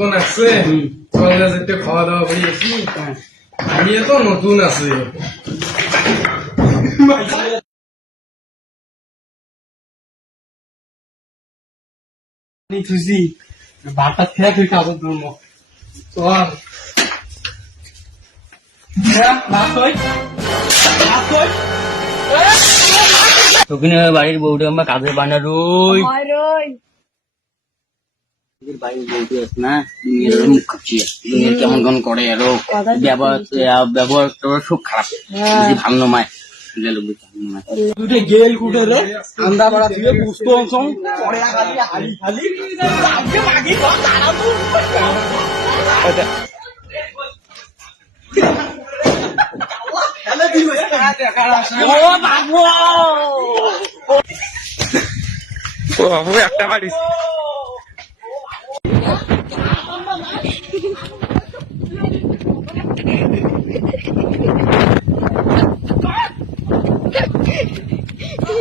নতুন আছে চলে যেতে খাওয়া দাওয়া করে আসি আমিও তো নতুন আছে খুশি ভাতটা খেয়ে তুই খাবো জন্য চল তোকে বাড়ির বউটা আমার কাজে বানা রই বাড়ির বউটি আছে না মুখ খাচ্ছি কেমন কেমন করে আরো ব্যবহার খুব খারাপ যদি ভালো নয় তুই গেল কুটে রে আন্দা বাড়া থেকে বুঝতো অংশ পরে খালি হালি খালি মাগি একটা বাড়ি